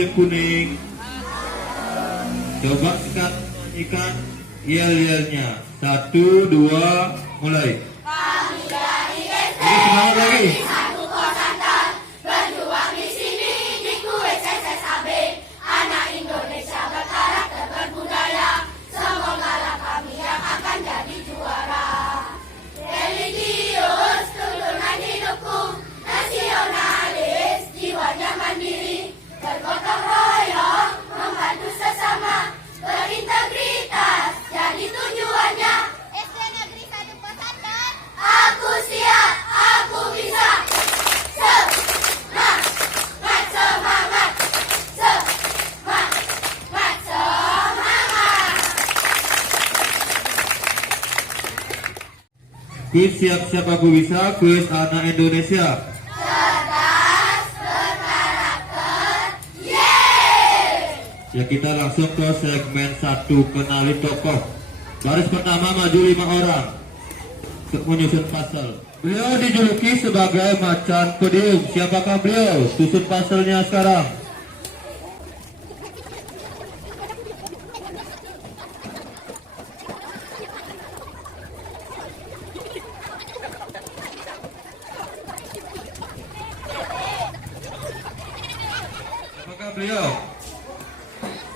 tim kuning. Coba sekat nyanyikan yel-yelnya. 1, 2, mulai. Kami dari SD Semangat lagi. satu kosantan, berjuang di sini di QSSSAB. Anak Indonesia berkarakter berbudaya, semogalah kami yang akan jadi juara. Religius, turunan hidupku, nasionalis, jiwanya mandiri, bergotong royong, membantu sesama, berintegritas, jadi tujuannya. SD Negeri 1 Kosantan. Aku siap, aku bisa. Semangat, semangat, semangat, semangat. Kuis siap-siap aku bisa, kuis anak Indonesia. Cerdas, berkarakter, yeay! Ya kita langsung ke segmen 1, kenali tokoh. Baris pertama maju 5 orang untuk menyusun puzzle. Beliau dijuluki sebagai macan podium. Siapakah beliau? Susun puzzle-nya sekarang. Siapakah beliau?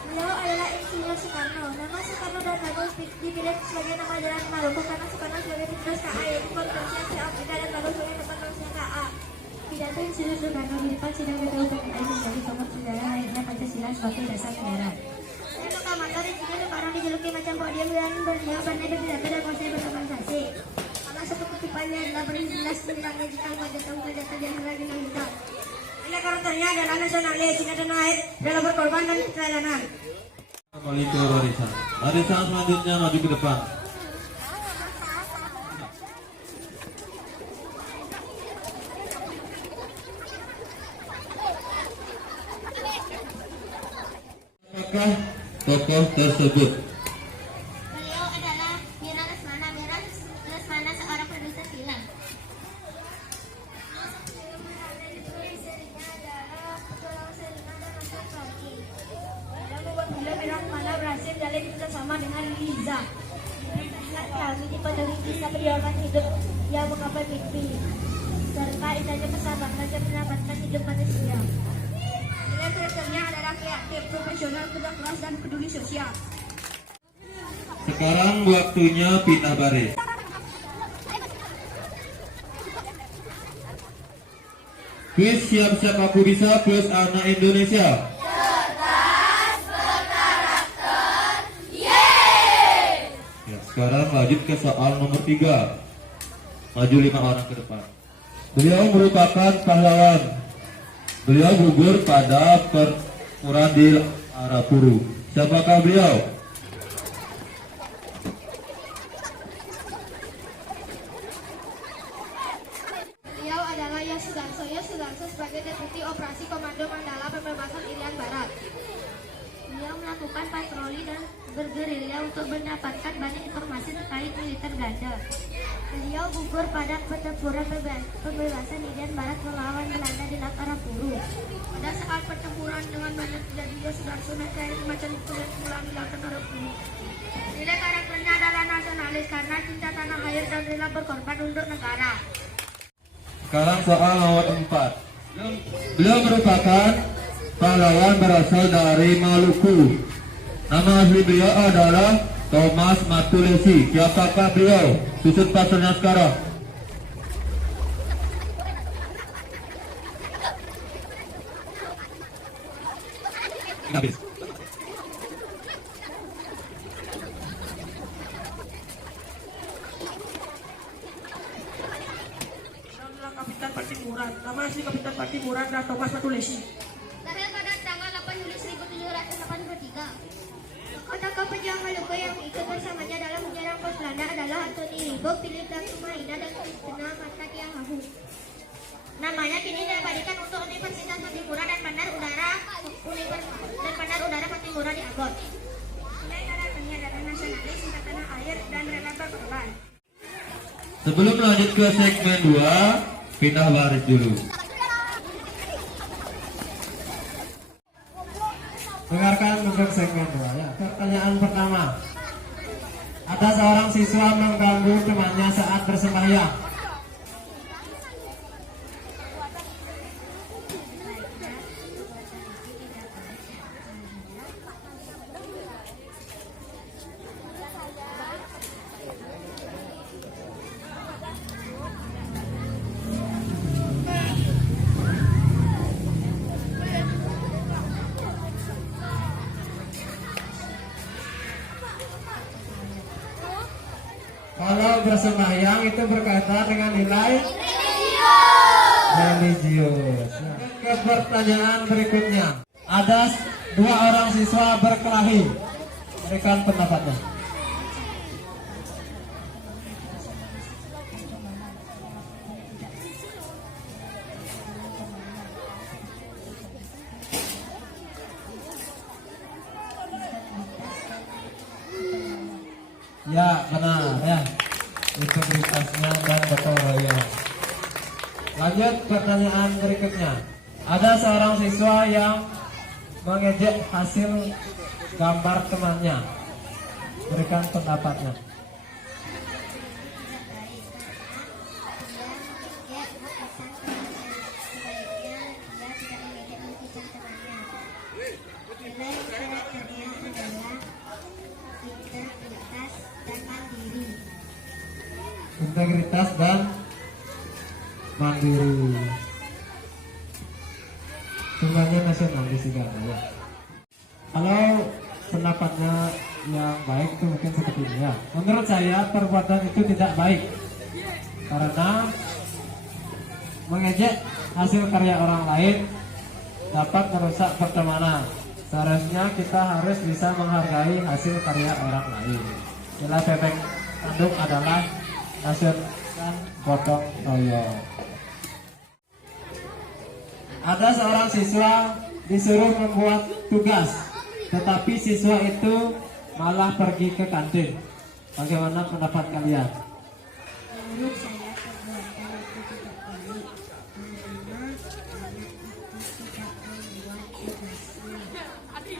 Beliau adalah Insinyur Soekarno. Nama Soekarno dan Bagus dipilih sebagai nama jalan Maluku karena Soekarno sebagai penerus KA yaitu Konferensi Afrika dan Bagus sebagai penerusnya KA. Pidato Insinyur Soekarno di depan sidang BPUPKI menjadi tokoh sejarah layaknya Pancasila sebagai dasar negara. Untuk amator Insinyur Soekarno dijuluki macam podium dan beliau pandai berpidato dan kuasai berorganisasi. Salah satu kutipannya adalah berjelas tentang jika wajah dan lagi kita. Ini karakternya adalah nasionalis, cinta tanah air, rela berkorban dan keteladanan. Kembali ke barisan. Barisan selanjutnya maju ke depan. Apakah tokoh tersebut? Beliau adalah Mira Lesmana. Mira Lesmana seorang produser film. Mira Lesmana berhasil jalin kerjasama dengan Liza. Kami dipenuhi bisa perjuangan hidup yang menggapai mimpi serta indahnya persahabatan yang menyelamatkan hidup manusia. Nilai karakternya adalah kreatif, profesional, kerja keras, dan peduli sosial. Sekarang waktunya pindah baris. Kuis siap-siap aku bisa, kuis anak Indonesia. Cerdas, berkarakter, yeay! Ya, sekarang lanjut ke soal nomor 3. Maju 5 orang ke depan. Beliau merupakan pahlawan. Beliau gugur pada pertempuran di Arapuru. Siapakah beliau? Beliau adalah Yosudarso. Yosudarso sebagai Deputi Operasi Komando Mandala Pembebasan Irian Barat. Beliau melakukan patroli dan bergerilya untuk mendapatkan banyak informasi terkait militer Ganda. Beliau gugur pada pertempuran pembebasan Irian Barat melawan Belanda di Laut Arapuru. Pada saat pertempuran dengan banyak terjadi, Yosudarso naik ke air macan itu dan pulang di Lautan Arapuru. Nilai karakternya adalah nasionalis karena cinta tanah air dan rela berkorban untuk negara. Sekarang soal nomor 4. Beliau merupakan pahlawan berasal dari Maluku. Nama asli beliau adalah Thomas Matulesi. Siapakah beliau? Susun puzzle-nya sekarang. Habis. Kapitan Patimuran. Nama asli Kapitan Patimuran adalah Thomas Matulesi. Lahir pada tanggal 8 Juli 1783. Tokoh pejuang Maluku yang ikut bersamanya dalam menyerang pos Belanda adalah Antoni Ribok, Philip Lakumaina, dan Kristina Matakiahahu. Namanya kini diabadikan untuk Universitas Patimura dan Bandar Udara Patimura di Ambon. Nilai karakternya adalah nasionalis, cinta tanah air, dan rela berkorban. Sebelum lanjut ke segmen 2, pindah baris dulu. Dengarkan untuk segmen 2 ya. Pertanyaan pertama. Ada seorang siswa mengganggu temannya saat bersembahyang. Kalau bersembahyang itu berkaitan dengan nilai religius. Nah, ke pertanyaan berikutnya. Ada dua orang siswa berkelahi. Berikan pendapatnya. Ya, benar ya. Integritasnya dan gotong royong. Lanjut pertanyaan berikutnya. Ada seorang siswa yang mengejek hasil gambar temannya. Berikan pendapatnya. Integritas dan mandiri. Semuanya nasionalis juga ya. Kalau pendapatnya yang baik itu mungkin seperti ini ya. Menurut saya perbuatan itu tidak baik karena mengejek hasil karya orang lain dapat merusak pertemanan. Seharusnya kita harus bisa menghargai hasil karya orang lain. Nilai efek kandung adalah nasional dan gotong royong. Ada seorang siswa disuruh membuat tugas, tetapi siswa itu malah pergi ke kantin. Bagaimana pendapat kalian? Menurut saya perbuatan itu tidak baik karena anak itu tidak membuat tugasnya. Harusnya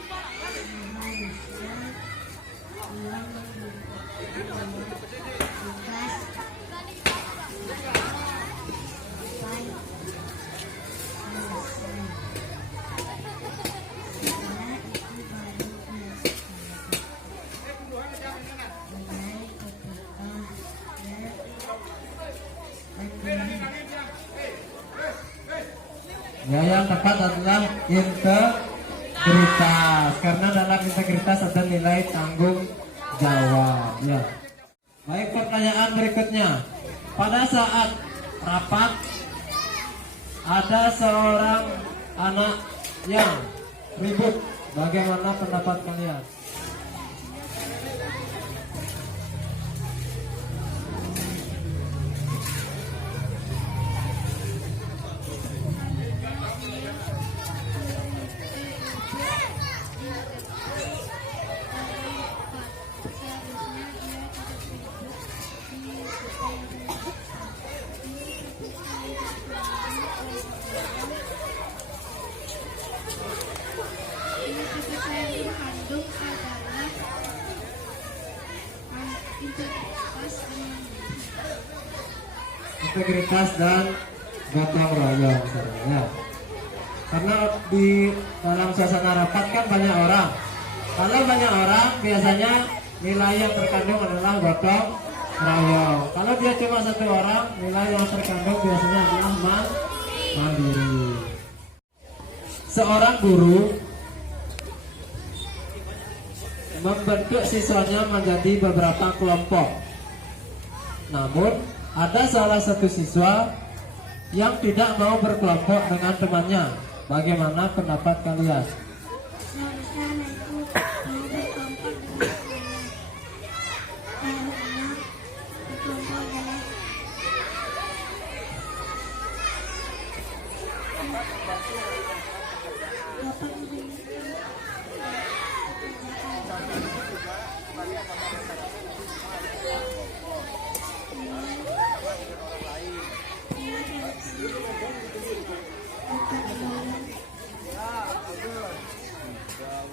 dia membuat tugas sampai Ya, yang tepat adalah integritas. Karena dalam integritas ada nilai tanggung jawab. Ya. Baik, pertanyaan berikutnya. Pada saat rapat ada seorang anak yang ribut. Bagaimana pendapat kalian? Integritas dan gotong royong sebenarnya. Karena di dalam suasana rapat kan banyak orang. Kalau banyak orang biasanya nilai yang terkandung adalah gotong royong. Kalau dia cuma satu orang, nilai yang terkandung biasanya adalah mandiri. Seorang guru membentuk siswanya menjadi beberapa kelompok. Namun ada salah satu siswa yang tidak mau berkelompok dengan temannya. Bagaimana pendapat kalian? seharusnya anak itu mau berkelompok dengan temannya. Karena berkelompok adalah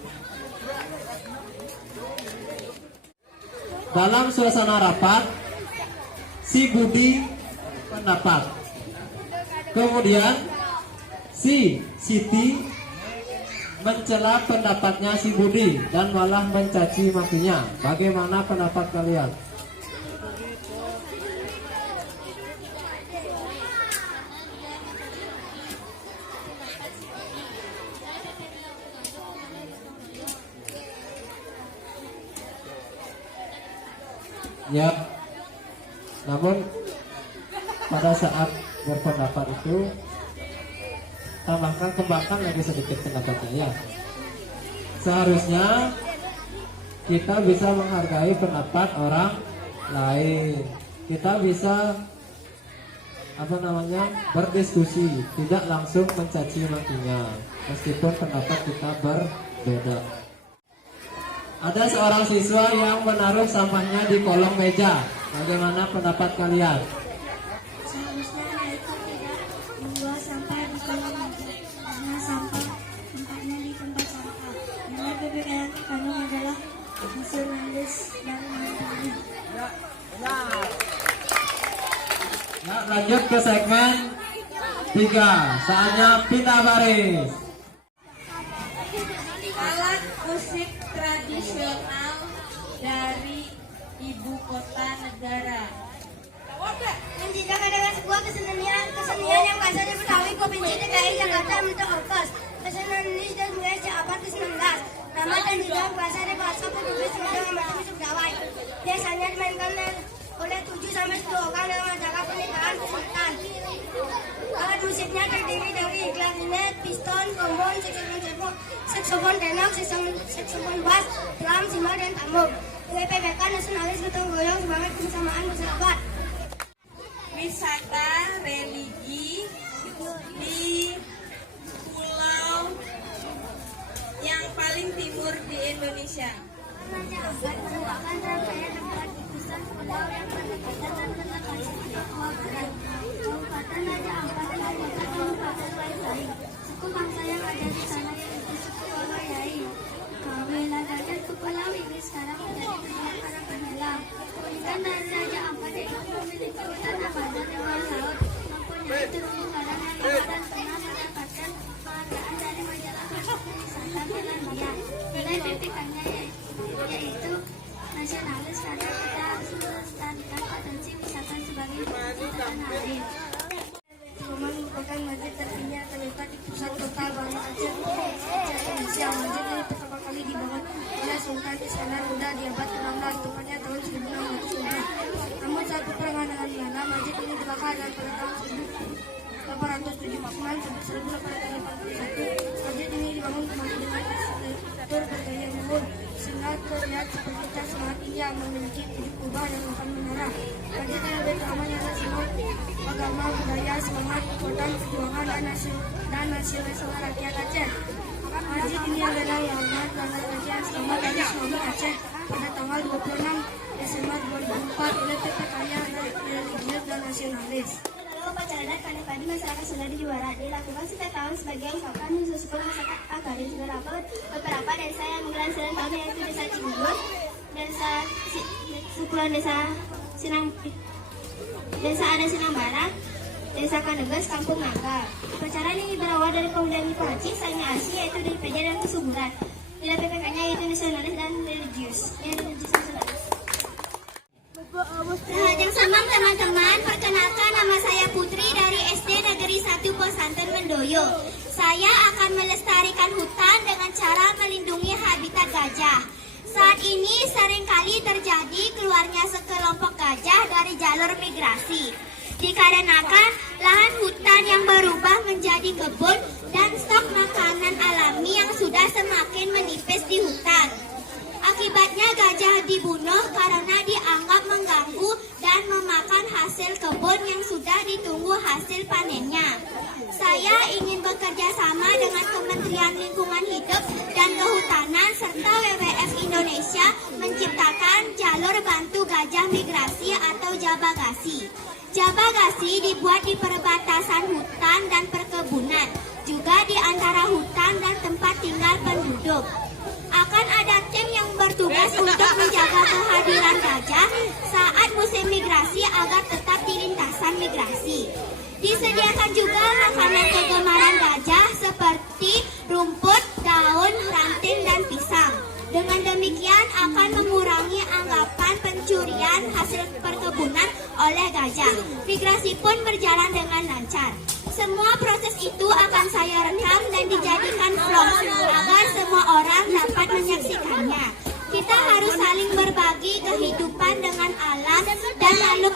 dapat dalam suasana rapat si Budi pendapat. Kemudian si Siti mencela pendapatnya si Budi dan malah mencaci makinya. Bagaimana pendapat kalian? Ya, namun pada saat berpendapat itu kembangkan lagi sedikit pendapatnya ya. Seharusnya kita bisa menghargai pendapat orang lain. Kita bisa berdiskusi, tidak langsung mencaci makinya meskipun pendapat kita berbeda. Ada seorang siswa yang menaruh sampahnya di kolong meja. Bagaimana pendapat kalian? Seharusnya anak itu tidak membuang sampah di kolong meja karena sampah tempatnya di tempat sampah. Nilai PPKN kandung adalah nasionalis dan mandiri. Ya, lanjut ke segmen 3. Saatnya pindah baris. Alat musik tradisional dari ibu kota negara. Menciptakan dengan sebuah kesenian yang biasanya Betawi, Provinsi DKI Jakarta bentuk orkes. Kesenian ini sudah dimulai sejak abad ke-19. Nama dan juga bahasa dari bahasa Portugis dengan musik Dawai. Biasanya dimainkan oleh 7-10 orang dalam acara pernikahan kesultanan. Alat musiknya terdiri dari klarinet, piston, trombon, saksofon tenor, saksofon bass, drum, simbal, dan tambur. Nilai PPK nasionalis gotong royong sebagai kebersamaan masyarakat. Wisata religi di pulau yang paling timur di Indonesia. Raja Ampat merupakan rangkaian tempat gugusan pulau yang berdekatan dan berlokasi di Papua Barat. Kabupaten Raja Ampat merupakan kabupaten lain-lain. Suku bangsa yang ada di sana yaitu suku Oloyai. Wilayah Kepulauan ini sekarang menjadi tujuan para penyelam. Keunikan dari Raja Ampat yaitu memiliki hutan abadi di bawah laut, mempunyai terumbu karang yang lama dan pernah mendapatkan penghargaan dari majalah wisata Finlandia. Nilai PPK-nya yaitu nasionalis karena kita harus melestarikan potensi wisata sebagai wisata tanah air. Cuman merupakan masjid tertinggi yang terletak di pusat kota Banda Aceh, Indonesia. Masjid ini pertama kali dibangun oleh Sultan Iskandar Muda di abad ke-16, tepatnya tahun 1609. Namun saat peperangan dengan Belanda, masjid ini dibakar dan pada tahun 1879 sampai 1881. Masjid ini dibangun kembali dengan arsitektur bergaya luhur sehingga terlihat seperti tas semangat India memiliki 7 kubah dan 8 menara. Masjid yang lebih utamanya adalah simbol agama, budaya, semangat, kekuatan, perjuangan, dan nasionalisme rakyat Aceh. Masjid ini adalah alamat tanggal kajian selamat dari Suami Aceh pada tanggal 26 Desember 2004 oleh PPK-nya religius dan nasionalis. Upacara adat Kanipadi masyarakat Sunda di Juara dilakukan setiap tahun sebagai ungkapan khusus masyarakat Agaris beberapa desa yang menggelar setiap tahun yaitu desa Cibubur, Sepuluhan desa Ada Sinang Barat, Desa Kaneges, Kampung Naga. Upacara ini berawal dari pemuda Nipaci, Sanya Asi, yaitu dari PJ dan Kesuburan. Nilai PPK-nya yaitu nasionalis dan religius. Yang senang teman-teman, perkenalkan nama saya Putri dari SD Negeri 1 Posanten Mendoyo. Saya akan melestarikan hutan dengan cara melindungi habitat gajah. Saat ini seringkali terjadi keluarnya sekelompok gajah dari jalur migrasi. Dikarenakan lahan hutan yang berubah menjadi kebun dan stok makanan alami yang sudah semakin menipis di hutan. Akibatnya gajah dibunuh karena dianggap mengganggu dan memakan hasil kebun yang sudah ditunggu hasil panennya. Saya ingin bekerja sama dengan Kementerian Lingkungan Hidup dan Kehutanan serta WWF Indonesia menciptakan jalur bantu gajah migrasi atau Jabagasi. Jabagasi dibuat di perbatasan hutan dan perkebunan, juga di antara hutan dan tempat tinggal penduduk. Akan ada tim yang bertugas tugas untuk menjaga kehadiran gajah saat musim migrasi agar tetap di lintasan migrasi. Disediakan juga makanan kegemaran gajah seperti rumput, daun, ranting, dan pisang. Dengan demikian akan mengurangi anggapan pencurian hasil perkebunan oleh gajah. Migrasi pun berjalan dengan lancar. Semua proses itu akan saya rekam dan dijadikan vlog agar semua orang dapat menyaksikannya. Kita harus saling berbagi kehidupan dengan alam dan makhluk